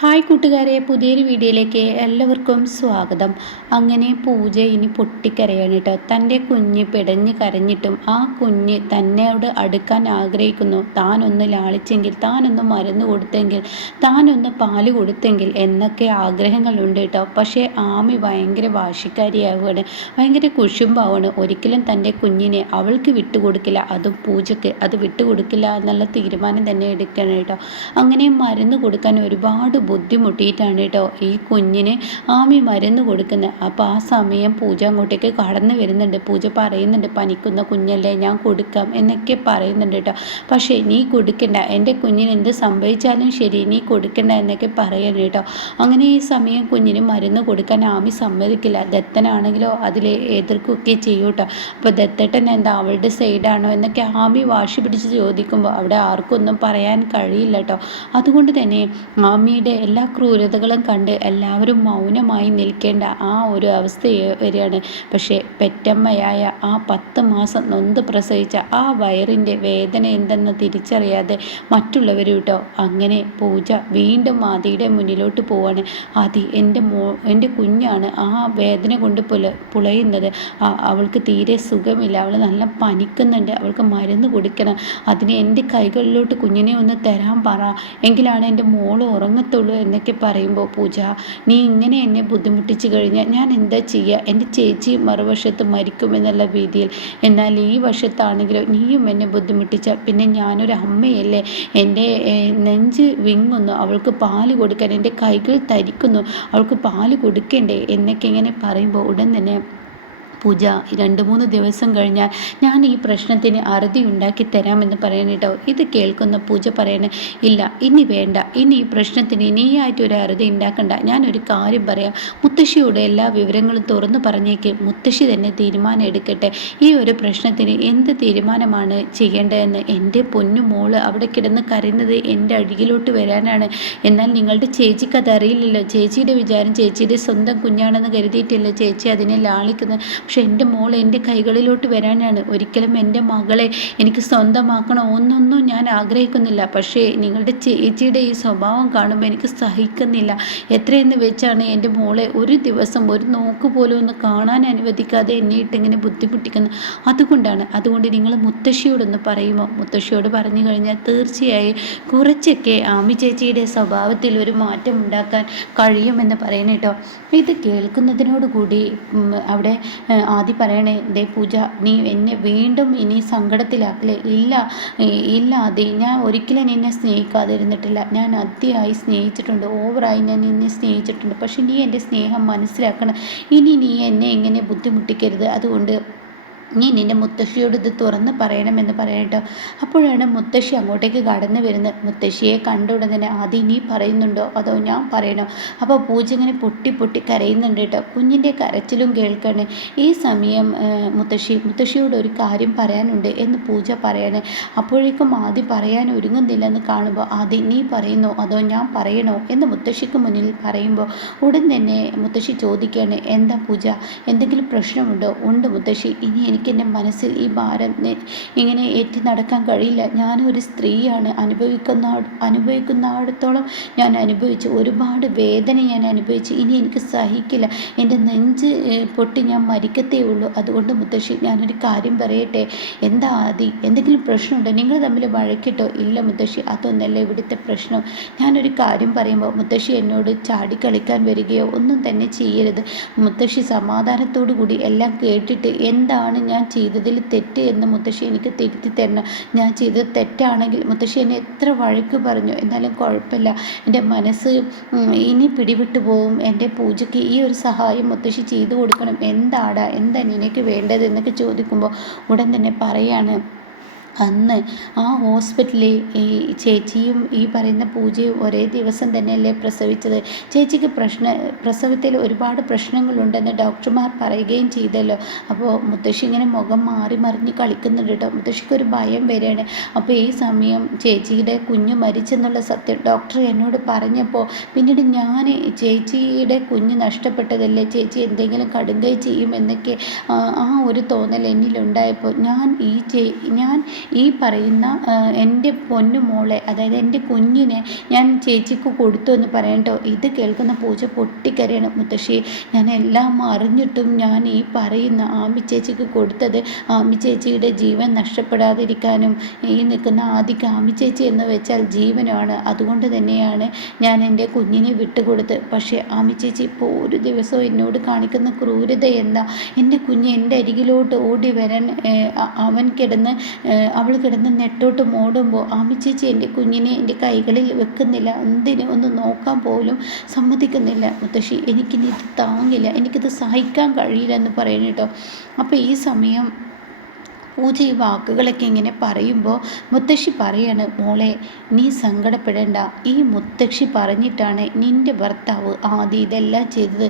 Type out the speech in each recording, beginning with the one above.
Hi കൂട്ടുകാരെ പുതിയൊരു വീഡിയോയിലേക്ക് എല്ലാവർക്കും സ്വാഗതം. അങ്ങനെ പൂജ ഇനി പൊട്ടിക്കരയാണ് കേട്ടോ. തന്റെ കുഞ്ഞ് പിടഞ്ഞ് കരഞ്ഞിട്ടും ആ കുഞ്ഞ് തന്നോട് അടുക്കാൻ ആഗ്രഹിക്കുന്നു. താനൊന്ന് ലാളിച്ചെങ്കിൽ താനൊന്ന് മരുന്ന് കൊടുത്തെങ്കിൽ താനൊന്ന് പാൽ കൊടുത്തെങ്കിൽ എന്നൊക്കെ ആഗ്രഹങ്ങളുണ്ട് കേട്ടോ. പക്ഷേ ആമി ഭയങ്കര വാശിക്കാരിയാവുകയാണ്. ഭയങ്കര കുശുമ്പാവാണ് ഒരിക്കലും തന്റെ കുഞ്ഞിനെ അവൾക്ക് വിട്ടുകൊടുക്കില്ല. അതും പൂജയ്ക്ക്. അത് വിട്ടുകൊടുക്കില്ല എന്നുള്ള തീരുമാനം തന്നെ എടുക്കണം കേട്ടോ. അങ്ങനെ മരുന്ന് കൊടുക്കാൻ ഒരുപാട് ബുദ്ധിമുട്ടിയിട്ടാണ് കേട്ടോ ഈ കുഞ്ഞിന് ആമി മരുന്ന് കൊടുക്കുന്നത് അപ്പോൾ ആ സമയം പൂജ അങ്ങോട്ടേക്ക് കടന്നു വരുന്നുണ്ട്. പൂജ പറയുന്നുണ്ട് പനിക്കുന്ന കുഞ്ഞല്ലേ ഞാൻ കൊടുക്കാം എന്നൊക്കെ പറയുന്നുണ്ട് കേട്ടോ പക്ഷേ നീ കൊടുക്കണ്ട. എന്റെ കുഞ്ഞിന് എന്ത് സംഭവിച്ചാലും ശരി നീ കൊടുക്കണ്ട എന്നൊക്കെ പറയണം കേട്ടോ അങ്ങനെ ഈ സമയം കുഞ്ഞിന് മരുന്ന് കൊടുക്കാൻ ആമി സമ്മതിക്കില്ല. ദത്തനാണെങ്കിലോ അതിൽ എതിർക്കുകയൊക്കെ ചെയ്യും കേട്ടോ അപ്പോൾ ദത്തട്ടൻ എന്താ അവളുടെ സൈഡാണോ എന്നൊക്കെ ആമി വാശി പിടിച്ച് ചോദിക്കുമ്പോൾ അവിടെ ആർക്കൊന്നും പറയാൻ കഴിയില്ല കേട്ടോ അതുകൊണ്ട് തന്നെ ആമിയുടെ എല്ലാ ക്രൂരതകളും കണ്ട് എല്ലാവരും മൗനമായി നിൽക്കേണ്ട ആ ഒരു അവസ്ഥ വരികയാണ് പക്ഷേ പെറ്റമ്മയായ ആ പത്ത് മാസം നൊന്ത് പ്രസവിച്ച ആ വയറിന്റെ വേദന എന്തെന്ന് തിരിച്ചറിയാതെ മറ്റുള്ളവർ കേട്ടോ അങ്ങനെ പൂജ വീണ്ടും ആദിയുടെ മുന്നിലോട്ട് പോവാണ്. ആദി എന്റെ മോ എന്റെ കുഞ്ഞാണ് ആ വേദന കൊണ്ട് പുല പുളയുന്നത്. അവൾക്ക് തീരെ സുഖമില്ല. അവൾ നല്ല പനിക്കുന്നുണ്ട്. അവൾക്ക് മരുന്ന് കൊടുക്കണം. അതിന് എന്റെ കൈകളിലോട്ട് കുഞ്ഞിനെ ഒന്ന് തരാൻ പറ. എങ്കിലാണ് എന്റെ മോൾ ഉറങ്ങത്തുള്ളൂ. ഉള്ളൂ എന്നൊക്കെ പറയുമ്പോൾ പൂജ നീ ഇങ്ങനെ എന്നെ ബുദ്ധിമുട്ടിച്ച് കഴിഞ്ഞാൽ ഞാൻ എന്താ ചെയ്യുക എന്റെ ചേച്ചി മറുവശത്ത് മരിക്കുമെന്നുള്ള രീതിയിൽ എന്നാൽ ഈ വശത്താണെങ്കിലോ നീയും എന്നെ ബുദ്ധിമുട്ടിച്ച പിന്നെ ഞാനൊരു അമ്മയല്ലേ? എന്റെ നെഞ്ച് വിങ്ങുന്നു. അവൾക്ക് പാൽ കൊടുക്കാൻ എന്റെ കൈകൾ തരിക്കുന്നു. അവൾക്ക് പാൽ കൊടുക്കണ്ടേ? എന്നൊക്കെ ഇങ്ങനെ പറയുമ്പോൾ ഉടൻ തന്നെ പൂജ രണ്ട് മൂന്ന് ദിവസം കഴിഞ്ഞാൽ ഞാൻ ഈ പ്രശ്നത്തിന് അറുതി ഉണ്ടാക്കി തരാമെന്ന് പറയണ കേട്ടോ. ഇത് കേൾക്കുന്ന പൂജ പറയണേ ഇല്ല ഇനി വേണ്ട. ഇനി ഈ പ്രശ്നത്തിന് ഇനിയായിട്ട് ഒരു അറുതി ഉണ്ടാക്കണ്ട. ഞാനൊരു കാര്യം പറയാം. മുത്തശ്ശിയുടെ എല്ലാ വിവരങ്ങളും തുറന്നു പറഞ്ഞേക്ക്. മുത്തശ്ശി തന്നെ തീരുമാനം എടുക്കട്ടെ. ഈ ഒരു പ്രശ്നത്തിന് എന്ത് തീരുമാനമാണ് ചെയ്യേണ്ടതെന്ന് എന്റെ പൊന്നു മോൾ അവിടെ കിടന്ന് കരയുന്നത് എന്റെ അഴുകിലോട്ട് വരാനാണ്. എന്നാൽ നിങ്ങളുടെ ചേച്ചിക്ക് അത് അറിയില്ലല്ലോ ചേച്ചിയുടെ വിചാരം ചേച്ചിയുടെ സ്വന്തം കുഞ്ഞാണെന്ന് കരുതിയിട്ടില്ല ചേച്ചി അതിനെ ലാളിക്കുന്നത്. പക്ഷെ എന്റെ മോൾ എന്റെ കൈകളിലോട്ട് വരാനാണ്. ഒരിക്കലും എന്റെ മകളെ എനിക്ക് സ്വന്തമാക്കണോ ഒന്നൊന്നും ഞാൻ ആഗ്രഹിക്കുന്നില്ല. പക്ഷേ നിങ്ങളുടെ ചേച്ചിയുടെ ഈ സ്വഭാവം കാണുമ്പോൾ എനിക്ക് സഹിക്കുന്നില്ല. എത്രയെന്ന് വെച്ചാണ് എന്റെ മോളെ ഒരു ദിവസം ഒരു നോക്ക് പോലും ഒന്ന് കാണാൻ അനുവദിക്കാതെ എന്നെ ഇട്ടിങ്ങനെ ബുദ്ധിമുട്ടിക്കുന്നു. അതുകൊണ്ടാണ് അതുകൊണ്ട് നിങ്ങൾ മുത്തശ്ശിയോടൊന്ന് പറയുമോ? മുത്തശ്ശിയോട് പറഞ്ഞു കഴിഞ്ഞാൽ തീർച്ചയായും കുറച്ചൊക്കെ ആമി ചേച്ചിയുടെ സ്വഭാവത്തിൽ ഒരു മാറ്റം ഉണ്ടാക്കാൻ കഴിയുമെന്ന് പറയണേട്ടോ ഇത് കേൾക്കുന്നതിനോടുകൂടി അവിടെ ആദ്യം പറയണേ ദേ പൂജ നീ എന്നെ വീണ്ടും ഇനി സങ്കടത്തിലാക്കലേ ഇല്ല ഇല്ല ആദി. ഞാൻ ഒരിക്കലും നിന്നെ സ്നേഹിക്കാതിരുന്നിട്ടില്ല. ഞാൻ അതിയായി സ്നേഹിച്ചിട്ടുണ്ട്. ഓവറായി ഞാൻ നിന്നെ സ്നേഹിച്ചിട്ടുണ്ട്. പക്ഷെ നീ എന്റെ സ്നേഹം മനസ്സിലാക്കണം. ഇനി നീ എന്നെ എങ്ങനെ ബുദ്ധിമുട്ടിക്കരുത്. അതുകൊണ്ട് നീ നിന്റെ മുത്തശ്ശിയോട് ഇത് തുറന്ന് പറയണമെന്ന് പറയട്ടോ അപ്പോഴാണ് മുത്തശ്ശി അങ്ങോട്ടേക്ക് കടന്നു വരുന്നത്. മുത്തശ്ശിയെ കണ്ട ഉടനെ ആദ്യം നീ പറയുന്നുണ്ടോ? അതോ ഞാൻ പറയണോ? അപ്പോൾ പൂജ ഇങ്ങനെ പൊട്ടി പൊട്ടി കരയുന്നുണ്ട് കേട്ടോ. കുഞ്ഞിന്റെ കരച്ചിലും കേൾക്കണേ. ഈ സമയം മുത്തശ്ശി മുത്തശ്ശിയോട് ഒരു കാര്യം പറയാനുണ്ട് എന്ന് പൂജ പറയണേ. അപ്പോഴേക്കും ആദ്യം പറയാൻ ഒരുങ്ങുന്നില്ലെന്ന് കാണുമ്പോൾ ആദ്യം നീ പറയുന്നോ? അതോ ഞാൻ പറയണോ? എന്ന് മുത്തശ്ശിക്ക് മുന്നിൽ പറയുമ്പോൾ ഉടൻ തന്നെ മുത്തശ്ശി ചോദിക്കുകയാണ് എന്താ പൂജ? എന്തെങ്കിലും പ്രശ്നമുണ്ടോ? ഉണ്ട് മുത്തശ്ശി. ഇനി എനിക്ക് എന്റെ മനസ്സിൽ ഈ ഭാരം ഇങ്ങനെ ഏറ്റി നടക്കാൻ കഴിയില്ല. ഞാനൊരു സ്ത്രീയാണ്. അനുഭവിക്കുന്ന അനുഭവിക്കുന്നിടത്തോളം ഞാൻ അനുഭവിച്ചു. ഒരുപാട് വേദന ഞാൻ അനുഭവിച്ചു. ഇനി എനിക്ക് സഹിക്കില്ല. എന്റെ നെഞ്ച് പൊട്ടി ഞാൻ മരിക്കത്തേ ഉള്ളൂ. അതുകൊണ്ട് മുത്തശ്ശി ഞാനൊരു കാര്യം പറയട്ടെ? എന്താ ആദി? എന്തെങ്കിലും പ്രശ്നമുണ്ടോ? നിങ്ങൾ തമ്മിൽ വഴക്കിട്ടോ? ഇല്ല മുത്തശ്ശി അതൊന്നല്ല ഇവിടുത്തെ പ്രശ്നം. ഞാനൊരു കാര്യം പറയുമ്പോൾ മുത്തശ്ശി എന്നോട് ചാടിക്കളിക്കാൻ വരികയോ ഒന്നും തന്നെ ചെയ്യരുത്. മുത്തശ്ശി സമാധാനത്തോടു കൂടി എല്ലാം കേട്ടിട്ട് എന്താണ് ഞാൻ ചെയ്തതിൽ തെറ്റ് എന്ന് മുത്തശ്ശി എനിക്ക് തിരുത്തി തരണം. ഞാൻ ചെയ്തത് തെറ്റാണെങ്കിൽ മുത്തശ്ശി എന്നെ എത്ര വഴക്ക് പറഞ്ഞു. എന്നാലും കുഴപ്പമില്ല. എന്റെ മനസ്സ് ഇനി പിടിവിട്ടു പോവും. എന്റെ പൂജയ്ക്ക് ഈ ഒരു സഹായം മുത്തശ്ശി ചെയ്തു കൊടുക്കണം. എന്താടാ? എന്താ നിനക്ക് വേണ്ടത്? എന്നൊക്കെ ചോദിക്കുമ്പോൾ ഉടൻ തന്നെ പറയാണ് അന്ന് ആ ഹോസ്പിറ്റലിൽ ഈ ചേച്ചിയും ഈ പറയുന്ന പൂജയും ഒരേ ദിവസം തന്നെയല്ലേ പ്രസവിച്ചത്? ചേച്ചിക്ക് പ്രശ്ന പ്രസവത്തിൽ ഒരുപാട് പ്രശ്നങ്ങളുണ്ടെന്ന് ഡോക്ടർമാർ പറയുകയും ചെയ്തല്ലോ. അപ്പോൾ മുത്തശ്ശി ഇങ്ങനെ മുഖം മാറി മറിഞ്ഞ് കളിക്കുന്നുണ്ട് കേട്ടോ. മുത്തശ്ശിക്ക് ഒരു ഭയം വരികയാണ്. അപ്പോൾ ഈ സമയം ചേച്ചിയുടെ കുഞ്ഞ് മരിച്ചെന്നുള്ള സത്യം ഡോക്ടർ എന്നോട് പറഞ്ഞപ്പോൾ പിന്നീട് ഞാൻ ചേച്ചിയുടെ കുഞ്ഞ് നഷ്ടപ്പെട്ടതല്ലേ? ചേച്ചി എന്തെങ്കിലും കടുങ്കൈ ചെയ്യുമെന്നൊക്കെ ആ ഒരു തോന്നൽ എന്നിലുണ്ടായപ്പോൾ ഞാൻ ഈ ചേ ഞാൻ ഈ പറയുന്ന എന്റെ പൊന്നു മോളെ അതായത് എന്റെ കുഞ്ഞിനെ ഞാൻ ചേച്ചിക്ക് കൊടുത്തു എന്ന് പറയണ്ടോ ഇത് കേൾക്കുന്ന പൂജ പൊട്ടിക്കരയാണ്. മുത്തശ്ശി ഞാൻ എല്ലാം അറിഞ്ഞിട്ടും ഞാൻ ഈ പറയുന്ന ആമി ചേച്ചിക്ക് കൊടുത്തത് ആമി ചേച്ചിയുടെ ജീവൻ നഷ്ടപ്പെടാതിരിക്കാനും ഈ നിൽക്കുന്ന ആദിക്ക് ആമി ചേച്ചി എന്ന് വെച്ചാൽ ജീവനാണ്. അതുകൊണ്ട് തന്നെയാണ് ഞാൻ എന്റെ കുഞ്ഞിനെ വിട്ടുകൊടുത്ത് പക്ഷേ ആമി ചേച്ചി ഇപ്പോൾ ഒരു ദിവസവും എന്നോട് കാണിക്കുന്ന ക്രൂരത എന്താ എന്റെ കുഞ്ഞ് എന്റെ അരികിലോട്ട് ഓടി വരാൻ അവൻ കിടന്ന് അവൾ കിടന്ന് നെട്ടോട്ട് മോടുമ്പോൾ ആമി ചേച്ചി എന്റെ കുഞ്ഞിനെ എന്റെ കൈകളിൽ വെക്കുന്നില്ല. എന്തിനു? ഒന്ന് നോക്കാൻ പോലും സമ്മതിക്കുന്നില്ല. മുത്തശ്ശി എനിക്കിനി ഇത് താങ്ങില്ല. എനിക്കിത് സഹിക്കാൻ കഴിയില്ല എന്ന് പറയുന്നു കേട്ടോ. അപ്പോൾ ഈ സമയം പൂജ ഈ വാക്കുകളൊക്കെ ഇങ്ങനെ പറയുമ്പോൾ മുത്തശ്ശി പറയാണ് മോളെ നീ സങ്കടപ്പെടേണ്ട. ഈ മുത്തശ്ശി പറഞ്ഞിട്ടാണ് നിന്റെ ഭർത്താവ് ആദ്യം ഇതെല്ലാം ചെയ്തത്.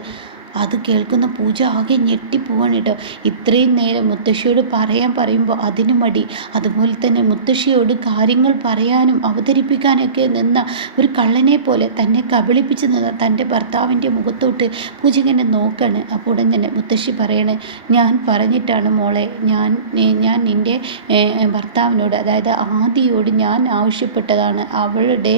അത് കേൾക്കുന്ന പൂജ ആകെ ഞെട്ടിപ്പോവാണ് കേട്ടോ. ഇത്രയും നേരം മുത്തശ്ശിയോട് പറയാൻ പറയുമ്പോൾ അതിന് മടി. അതുപോലെ തന്നെ മുത്തശ്ശിയോട് കാര്യങ്ങൾ പറയാനും അവതരിപ്പിക്കാനൊക്കെ നിന്ന ഒരു കള്ളനെ പോലെ തന്നെ കബളിപ്പിച്ച് നിന്ന തന്റെ ഭർത്താവിന്റെ മുഖത്തോട്ട് പൂജ ഇങ്ങനെ നോക്കാണ്. അപ്പോൾ ഉടൻ തന്നെ മുത്തശ്ശി പറയണേ ഞാൻ പറഞ്ഞിട്ടാണ് മോളെ ഞാൻ ഞാൻ നിന്റെ ഭർത്താവിനോട് അതായത് ആദിയോട് ഞാൻ ആവശ്യപ്പെട്ടതാണ്. അവളുടെ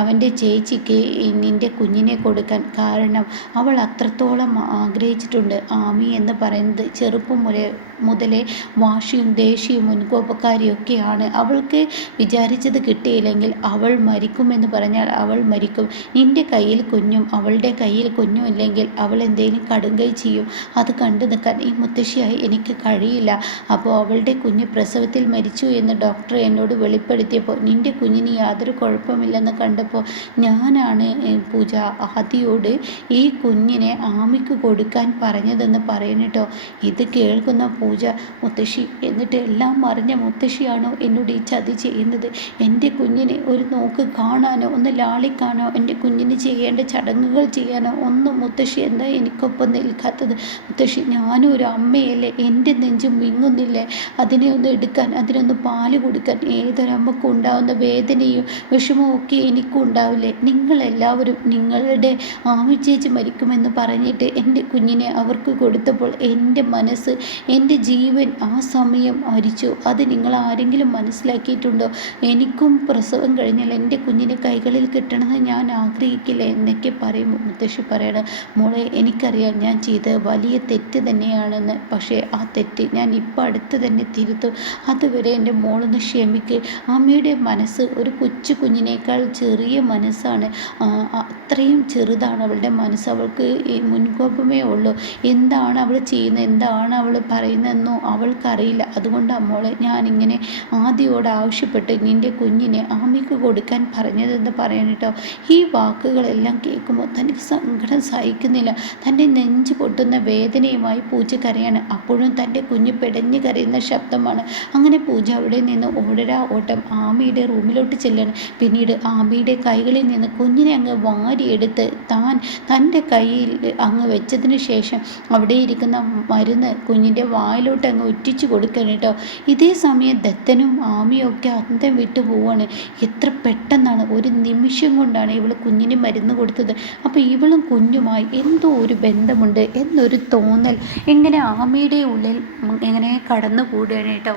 അവന്റെ ചേച്ചിക്ക് നിന്റെ കുഞ്ഞിനെ കൊടുക്കാൻ കാരണം അവൾ അത്രത്തോളം ധാരാളം ആഗ്രഹിച്ചിട്ടുണ്ട്. ആമി എന്ന് പറയുന്നത് ചെറുപ്പം മുതലേ മുതലേ വാശിയും ദേഷ്യവും മുൻകോപക്കാരിയൊക്കെയാണ്. അവൾക്ക് വിചാരിച്ചത് കിട്ടിയില്ലെങ്കിൽ അവൾ മരിക്കുമെന്ന് പറഞ്ഞാൽ അവൾ മരിക്കും. നിന്റെ കയ്യിൽ കുഞ്ഞും അവളുടെ കയ്യിൽ കുഞ്ഞും ഇല്ലെങ്കിൽ അവൾ എന്തെങ്കിലും കടുങ്കൈ ചെയ്യും. അത് കണ്ടു നിൽക്കാൻ ഈ മുത്തശ്ശിയായി എനിക്ക് കഴിയില്ല. അപ്പോൾ അവളുടെ കുഞ്ഞ് പ്രസവത്തിൽ മരിച്ചു എന്ന് ഡോക്ടർ എന്നോട് വെളിപ്പെടുത്തിയപ്പോൾ നിന്റെ കുഞ്ഞിന് യാതൊരു കുഴപ്പമില്ലെന്ന് കണ്ടപ്പോൾ ഞാനാണ് പൂജ ആദിയോട് ഈ കുഞ്ഞിനെ സ്വാമിക്ക് കൊടുക്കാൻ പറഞ്ഞതെന്ന് പറയണട്ടോ ഇത് കേൾക്കുന്ന പൂജ മുത്തശ്ശി എന്നിട്ട് എല്ലാം അറിഞ്ഞ മുത്തശ്ശിയാണോ എന്നോട് ഈ ചതി ചെയ്യുന്നത്? എന്റെ കുഞ്ഞിനെ ഒരു നോക്ക് കാണാനോ ഒന്ന് ലാളിക്കാനോ എന്റെ കുഞ്ഞിന് ചെയ്യേണ്ട ചടങ്ങുകൾ ചെയ്യാനോ ഒന്നും മുത്തശ്ശി എന്താ എനിക്കൊപ്പം നിൽക്കാത്തത്? മുത്തശ്ശി ഞാനും ഒരു അമ്മയല്ലേ എന്റെ നെഞ്ചും വിങ്ങുന്നില്ലേ? അതിനെ ഒന്ന് എടുക്കാൻ അതിനൊന്ന് പാൽ കൊടുക്കാൻ ഏതൊരമ്മക്കും ഉണ്ടാവുന്ന വേദനയും വിഷമവും ഒക്കെ എനിക്കും ഉണ്ടാവില്ലേ? നിങ്ങളെല്ലാവരും നിങ്ങളുടെ ആമിച്ചേച്ചി മരിക്കുമെന്ന് പറഞ്ഞിട്ട് ആയിട്ട് എന്റെ കുഞ്ഞിനെ അവർക്ക് കൊടുത്തപ്പോൾ എന്റെ മനസ്സ് എന്റെ ജീവൻ ആ സമയം അരിച്ചു. അത് നിങ്ങൾ ആരെങ്കിലും മനസ്സിലാക്കിയിട്ടുണ്ടോ? എനിക്കും പ്രസവം കഴിഞ്ഞാൽ എന്റെ കുഞ്ഞിനെ കൈകളിൽ കിട്ടണമെന്ന് ഞാൻ ആഗ്രഹിക്കില്ല എന്നൊക്കെ പറയും മുത്തശ്ശി പറയണം മോളെ എനിക്കറിയാം ഞാൻ ചെയ്ത വലിയ തെറ്റ് തന്നെയാണെന്ന്. പക്ഷേ ആ തെറ്റ് ഞാൻ ഇപ്പോൾ അടുത്ത് തന്നെ തിരുത്തും. അതുവരെ എന്റെ മോളൊന്ന് ക്ഷമിക്ക്. അമ്മയുടെ മനസ്സ് ഒരു കൊച്ചു കുഞ്ഞിനേക്കാൾ ചെറിയ മനസ്സാണ്. അത്രയും ചെറുതാണ് അവളുടെ മനസ്സ്. അവൾക്ക് മുൻ മുൻകോപമേ ഉള്ളൂ. എന്താണ് അവൾ ചെയ്യുന്നത്? എന്താണ് അവൾ പറയുന്നതെന്നോ അവൾക്കറിയില്ല. അതുകൊണ്ട് അമ്മോളെ ഞാനിങ്ങനെ ആദ്യയോട് ആവശ്യപ്പെട്ട് നിന്റെ കുഞ്ഞിനെ ആമിക്ക് കൊടുക്കാൻ പറഞ്ഞതെന്ന് പറയാനിട്ടോ ഈ വാക്കുകളെല്ലാം കേൾക്കുമ്പോൾ തനിക്ക് സങ്കടം സഹിക്കുന്നില്ല. തന്റെ നെഞ്ച് പൊട്ടുന്ന വേദനയുമായി പൂജ കരയാണ്. അപ്പോഴും തന്റെ കുഞ്ഞ് പെടഞ്ഞു കരയുന്ന ശബ്ദമാണ്. അങ്ങനെ പൂജ അവിടെ നിന്ന് ഓടരാ ഓട്ടം ആമിയുടെ റൂമിലോട്ട് ചെല്ലാണ്. പിന്നീട് ആമിയുടെ കൈകളിൽ നിന്ന് കുഞ്ഞിനെ അങ്ങ് വാരിയെടുത്ത് താൻ തന്റെ കയ്യിൽ അങ്ങ് വെച്ചതിന് ശേഷം അവിടെ ഇരിക്കുന്ന മരുന്ന് കുഞ്ഞിന്റെ വായിലോട്ട് അങ്ങ് ഒറ്റിച്ച് കൊടുക്കണം കേട്ടോ. ഇതേ സമയം ദത്തനും ആമിയും ഒക്കെ അന്തം വിട്ടു പോവാണ്. എത്ര പെട്ടെന്നാണ് ഒരു നിമിഷം കൊണ്ടാണ് ഇവൾ കുഞ്ഞിന് മരുന്ന് കൊടുത്തത്. അപ്പോൾ ഇവളും കുഞ്ഞുമായി എന്തോ ഒരു ബന്ധമുണ്ട് എന്നൊരു തോന്നൽ എങ്ങനെ ആമിയുടെ ഉള്ളിൽ എങ്ങനെ കടന്നു കൂടുകയാണ് കേട്ടോ.